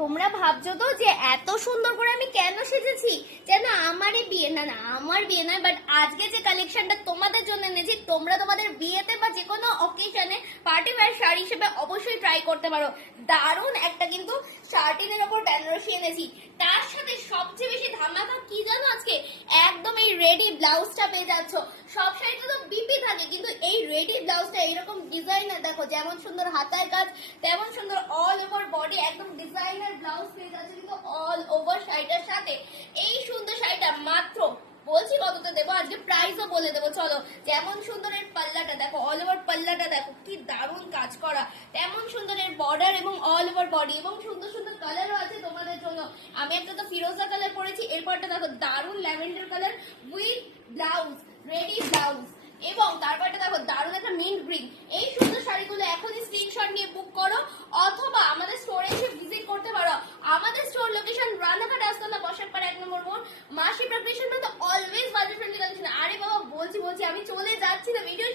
তোমরা ভাবছো তো যে এত সুন্দর করে আমি কেন সেজেছি, যেন আমারই বিয়ে। না না, আমার বিয়ে নয়, বাট আজকে যে কালেকশনটা তোমাদের জন্য এনেছি, তোমরা তোমাদের বিয়েতে বা যে কোনো অকেশনে পার্টি ওয়্যার শাড়ি হিসেবে অবশ্যই ট্রাই করতে পারো। দারুণ একটা কিন্তু শার্টিনের ওপর বেনারসি এনেছি। তার সাথে সবচেয়ে বেশি ধামাকা কি জানো আজকে, একদম এই রেডি ব্লাউজটা পেয়ে যাচ্ছ। সব শাড়িতে তো বিপি থাকে, কিন্তু এই রেডি ব্লাউজটা এরকম ডিজাইনার, দেখো যেমন সুন্দর হাতার কাজ তেমন সুন্দর অল ওভার বডি, একদম ডিজাইনার ব্লাউজ পেয়ে যাচ্ছে কিন্তু অল ওভার শাড়িটার সাথে। এই সুন্দর শাড়িটা মাত্র বলছি কততে দেবো, আজকে প্রাইসও বলে দেবো চলো। যেমন সুন্দর এর পাল্লাটা দেখো, অল ওভার পাল্লাটা দেখো কি দারুণ কাজ করা, তেমন সুন্দর এর বর্ডার এবং অল ওভার বডি, এবং সুন্দর সুন্দর কালারও আছে তোমাদের জন্য। আমি একটা তো ফিরোজা কালার পরেছি, এরপরটা দেখো দারুণ lavender colour with blouse, ready blouse, এবং তারপরটা দেখো দারুণ একটা মিন্ট গ্রিন। এই সুন্দর শাড়িগুলো এখনই স্ক্রিনশট নিয়ে বুক করো, অথবা আমাদের স্টোরে এসে ভিজিট করতে পারো। আমাদের স্টোর লোকেশন রানাঘাট আস্তলা বসাকপাড়া 1 নম্বর মোড়, মাসি প্রিপারেশন তো অলওয়েজ বাজেট ফ্রেন্ডলি কালেকশন। আরে বাবা বলছি আমি চলে যাচ্ছি না, ভিডিও